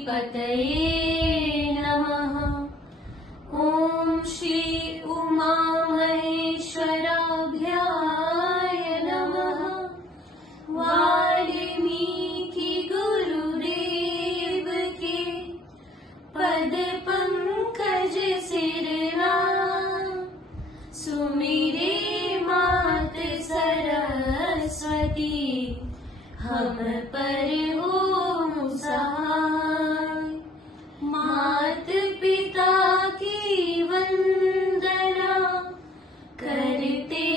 पतये नमः। ॐ श्री उमामहेश्वराभ्याय नमः। वाल्मीकि गुरुदेव के पद पंकज सिरना, सुमिरे मात सरस्वती हम पर हो सहाय। मात पिता की वंदना करते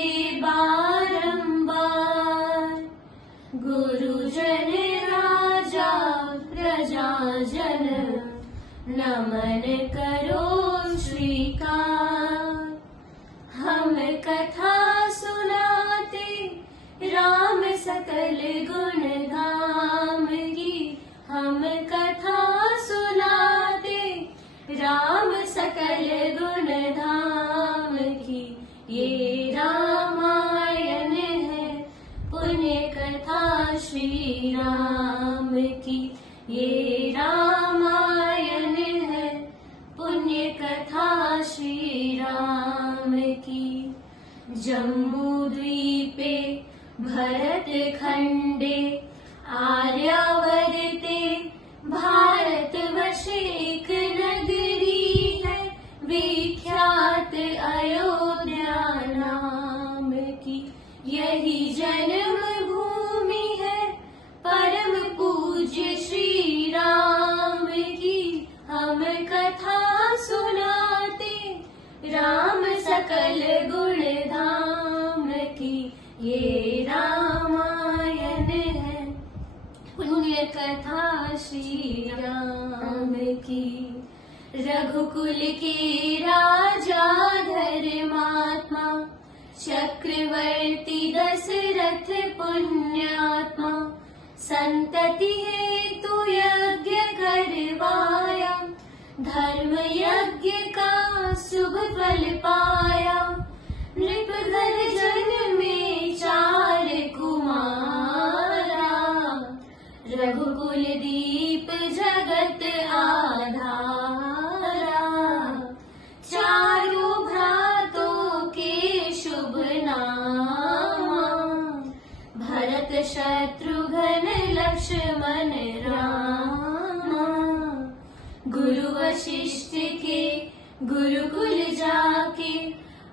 बारंबार, गुरुजन राजा प्रजाजन नमन करो स्वीकार। हम कथा सुनाते राम सकल गुण धाम की, हम कथा सुनाते राम सकल गुण धाम की। ये रामायण है पुण्य कथा श्री राम की, ये रामायण है पुण्य कथा श्री राम की। जम्बू द्वीपे भरत खंडे आर्यावर्ते भारतवर्षे एक नगरी है, विख्यात अयोध्या नाम की। यही जन्म भूमि है परम पूज्य श्री राम की। हम कथा सुनाते राम सकल गुण धाम की, ये रामायण है पुण्य कथा श्री राम की। रघुकुल के राजा धर्मात्मा, चक्रवर्ती दशरथ पुण्यात्मा। संतति हेतु यज्ञ करवाया, धर्म यज्ञ का शुभ फल पाया। नृपधर जन्मे 4 कुमारा, रघुकुल दीप जगत आधारा। चारों भ्रातों के शुभ नामा, भरत शत्रुघ्न लक्ष्मण रामा। गुरु वशिष्ठ के गुरुकुल जाके,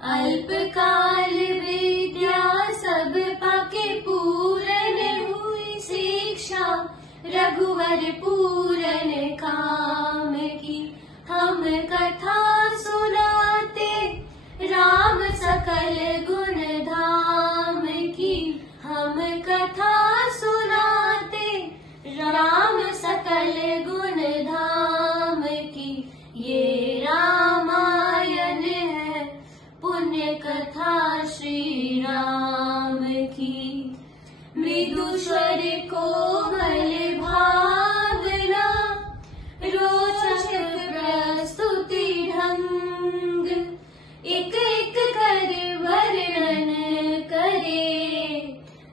अल्पकाल विद्या सब पाके। पूरन हुई शिक्षा रघुवर पूरन काम की। हम कथा सुनाते राम सकल गुण धाम की, हम कथा सुनाते राम सकल गुण धाम की। ये रामायण है पुण्य कथा श्री राम की। मृदुस्वर कोमल भावना, रोचक प्रस्तुति ढंग। एक एक कर वर्णन करे,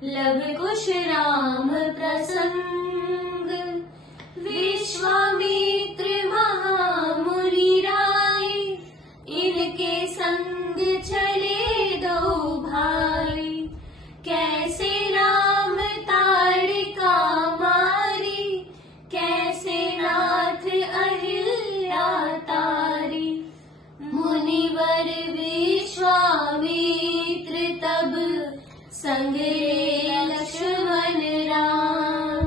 लव कुश राम प्रसंग। विश्वामित्र महामुनि राय, इनके संग चले 2 भाई। कैसे राम ताड़िका मारी, कैसे नाथ अहिल्या तारी। मुनिवर विश्वामित्र तब संग ले लक्ष्मण राम।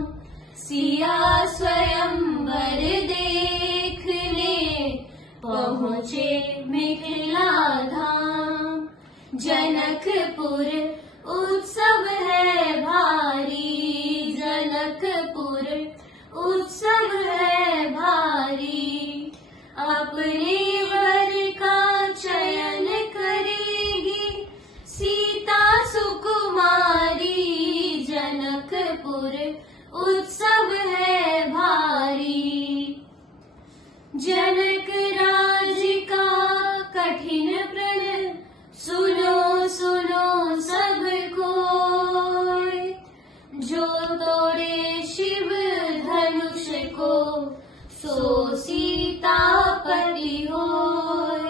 सिया स्वयंवर देखने पहुँचे मिथिला धाम। जनकपुर उत्सव है भारी, जनकपुर उत्सव है भारी। अपने वर का चयन करेगी सीता सुकुमारी। जनकपुर उत्सव है भारी। जनक राज का कठिन प्रण सुनो सुनो सब कोई। जो तोड़े शिव धनुष को सो सीतापति होय।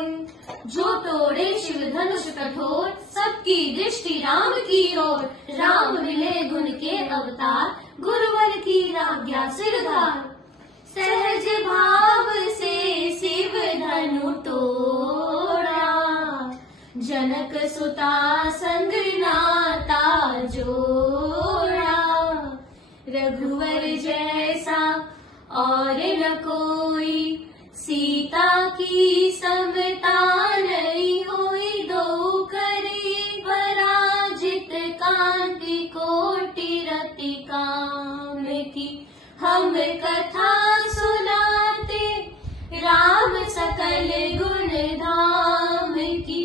जो तोड़े शिव धनुष कठोर, सबकी दृष्टि राम की ओर। राम मिले गुण के अवतार, गुरुवर की आज्ञा सिरधार। सहज भाव से शिव धनु तोड़ा, जनक सुता संग नाता जोड़ा। रघुवर जैसा और न कोई, सीता की समता नहीं होई। दो करे पराजित, कांति कोटि रति काम की। हम कथा सुनाते, राम सकल गुण धाम की।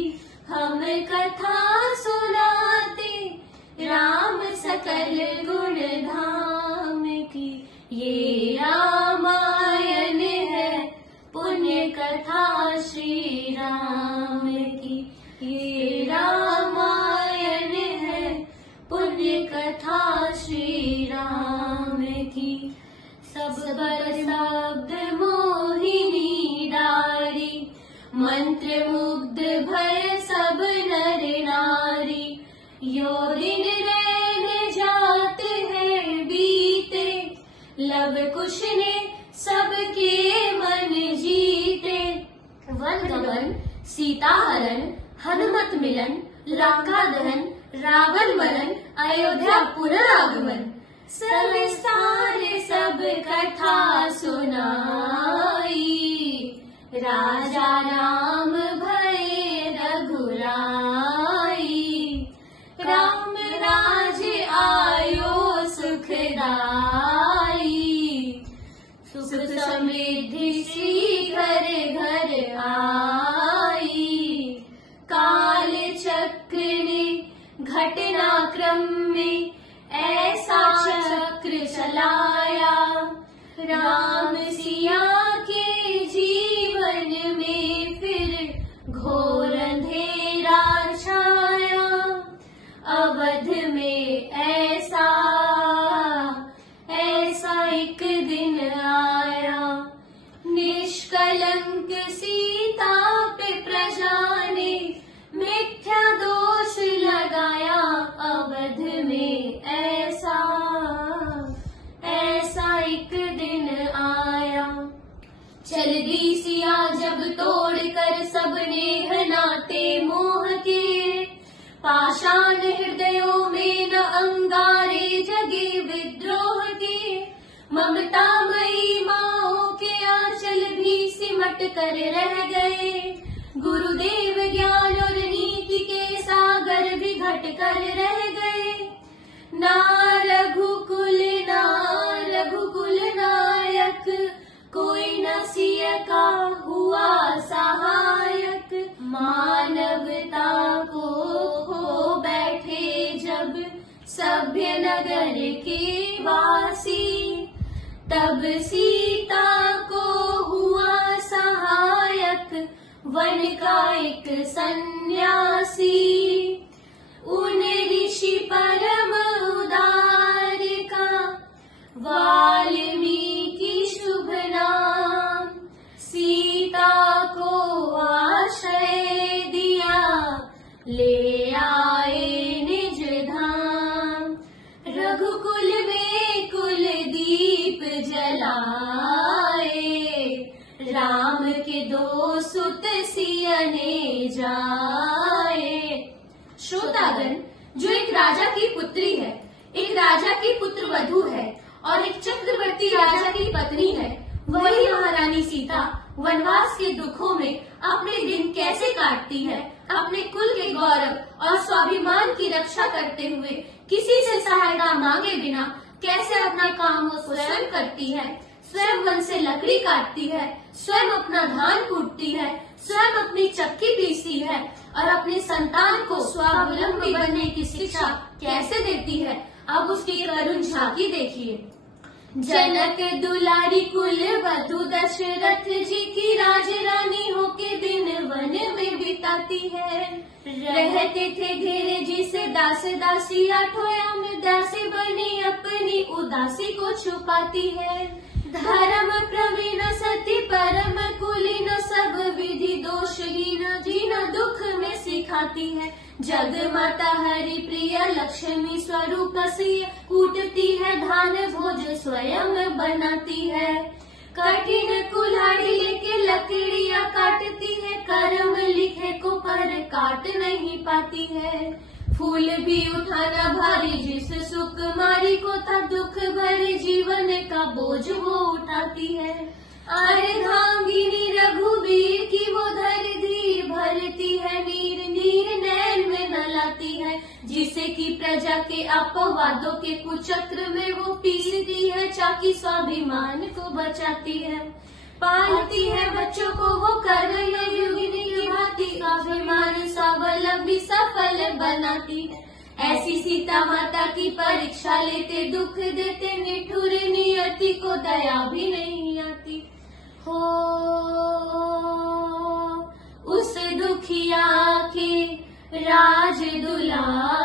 हम कथा सुनाते, राम सकल गुण धाम की। ये रामायण है, पुण्य कथा श्री राम की। ये रामायण है, पुण्य कथा श्री राम की। सब बर शब्द मोहिनी डारी, मंत्र मुग्ध भय सब नर नारी। यो दिन रैन जात है बीते, लब कुश ने सबके मन जीते। वन गमन, सीता हरण, हनुमत मिलन, लंका दहन, रावण मरण, अयोध्या पुनरागमन। सविस्तार सब कथा सुनाई, राजा राम भय रघुराई। राम राज्य आयो सुखदाई, सुख समृद्धि श्री घर घर आई। काल चक्र ने घटनाक्रम में ऐसा चक्र चलाया, राम सिया के जीवन में फिर घोर अंधेरा छाया। अवध में ऐसा एक दिन आया, निष्कलंक सीता पे प्रजा ने मिथ्या दोष लगाया। अवध में ऐसा एक दिन आया। चल दी सिया जब तोड़ कर सबने नाते मोह के। पाषाण हृदयों में न अंगारे जगे विद्रोह के। ममता मई माओ के आंचल भी सिमट कर रह गए। गुरुदेव ज्ञान और नीति के सागर भी घट कर रह गए। ना रघुकुल नायक, कोई न सिय का हुआ सहायक। मानवता को खो बैठे जब सभ्य नगर के वासी। तब सीता को हुआ सहायक वन का एक सन्यासी। उन ऋषि परम उदार का वाल्मीकि शुभ नाम। सीता को आश्रय दिया, ले आए निज धाम। रघुकुल में कुल दीप जलाए, राम के दो सुत सियने जाए। श्रोतागण, जो एक राजा की पुत्री है, एक राजा की पुत्र वधू है और एक चक्रवर्ती राजा की पत्नी है, वही महारानी सीता वनवास के दुखों में अपने दिन कैसे काटती है। अपने कुल के गौरव और स्वाभिमान की रक्षा करते हुए किसी से सहायता मांगे बिना कैसे अपना काम वो स्वयं करती है। स्वयं वन से लकड़ी काटती है, स्वयं अपना धान कूटती है, स्वयं अपनी चक्की पीसती है और अपने संतान को स्वावलंबी बनने की शिक्षा कैसे देती है। अब उसकी करुण झांकी देखिए। जनक दुलारी कुल वधु दशरथ जी की राज रानी होके दिन वन में बिताती है। रहते थे घेरे जिसे दास दासी, आठों में दासी बनी अपनी उदासी को छुपाती है। धर्म प्रवीण सती परम कुलीन सब विधि दोषहीन जीन दुख में सिखाती है। जग माता हरि प्रिय लक्ष्मी स्वरूप सी कूटती है धान भोज स्वयं बनाती है। कठिन कुल्हाड़ी लेके लकड़ियाँ काटती है कर्म लिखे को पर काट नहीं पाती है। फूल भी उठाना भारी जिस सुकुमारी को था दुख भरे जीवन का बोझ वो उठाती है। अर्धांगिनी रघुवीर की वो धर धीर भरती है नीर नीर नैन में न लाती है। जिसे की प्रजा के अपवादों के कुचक्र में वो पीसती है चाकी स्वाभिमान को बचाती है। पालती है बच्चों को वो कर्मयोगिनी की भांति स्वाभिमान स्वावलंबी सफल बनाती है। ऐसी सीता माता की परीक्षा लेते दुख देते निठुर नियति को दया भी नहीं आती हो। उस दुखिया के राज दुलार